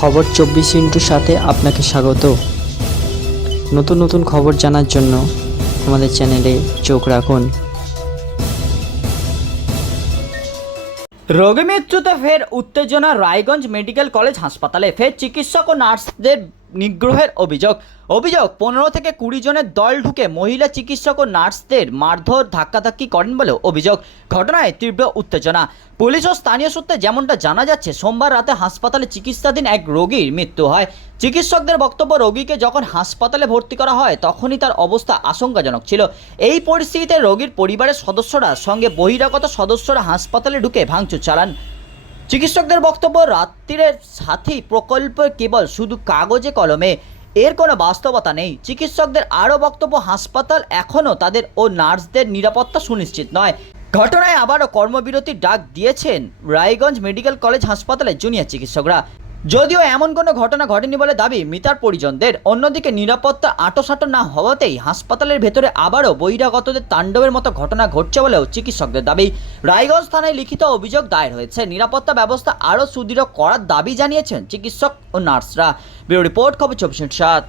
খবর চব্বিশ ইন্টুর সাথে আপনাকে স্বাগত। নতুন নতুন খবর জানার জন্য আমাদের চ্যানেলে চোখ রাখুন। রোগী মৃত্যুতে ফের উত্তেজনা, রায়গঞ্জ মেডিকেল কলেজ হাসপাতালে ফের চিকিৎসক ও নার্সদের নিগ্রহের অভিযোগ। অভিযোগ, পনেরো থেকে কুড়ি জনের দল ঢুকে মহিলা চিকিৎসক ও নার্সদের মারধর ধাক্কাধাক্কি করেন বলেও অভিযোগ। ঘটনায় তীব্র উত্তেজনা। পুলিশ ও স্থানীয় সূত্রে যেমনটা জানা যাচ্ছে, সোমবার রাতে হাসপাতালে চিকিৎসাধীন এক রোগীর মৃত্যু হয়। চিকিৎসকদের বক্তব্য, রোগীকে যখন হাসপাতালে ভর্তি করা হয়, তখনই তার অবস্থা আশঙ্কাজনক ছিল। এই পরিস্থিতিতে রোগীর পরিবারের সদস্যরা সঙ্গে বহিরাগত সদস্যরা হাসপাতালে ঢুকে ভাঙচুর চালান। চিকিৎসকদের বক্তব্য রাত্রিরের সাথী প্রকল্প কেবল শুধু কাগজে কলমে, এর কোনো বাস্তবতা নেই। চিকিৎসকদের আরও বক্তব্য, হাসপাতাল এখনও তাদের ও নার্সদের নিরাপত্তা সুনিশ্চিত নয়। ঘটনায় আবারও কর্মবিরতির ডাক দিয়েছেন রায়গঞ্জ মেডিকেল কলেজ হাসপাতালের জুনিয়র চিকিৎসকরা। যদিও এমন কোনো ঘটনা ঘটেনি বলে দাবি মিতার পরিজনদের, অন্যদিকে নিরাপত্তা আটোসাটো না হওয়াতেই হাসপাতালের ভেতরে আবারও বহিরাগতদের তাণ্ডবের মতো ঘটনা ঘটছে বলেও চিকিৎসকদের দাবি। রায়গঞ্জ থানায় লিখিত অভিযোগ দায়ের হয়েছে। নিরাপত্তা ব্যবস্থা আরও সুদৃঢ় করার দাবি জানিয়েছেন চিকিৎসক ও নার্সরা। ব্যুরো রিপোর্ট, খবর চব্বিশ সাত।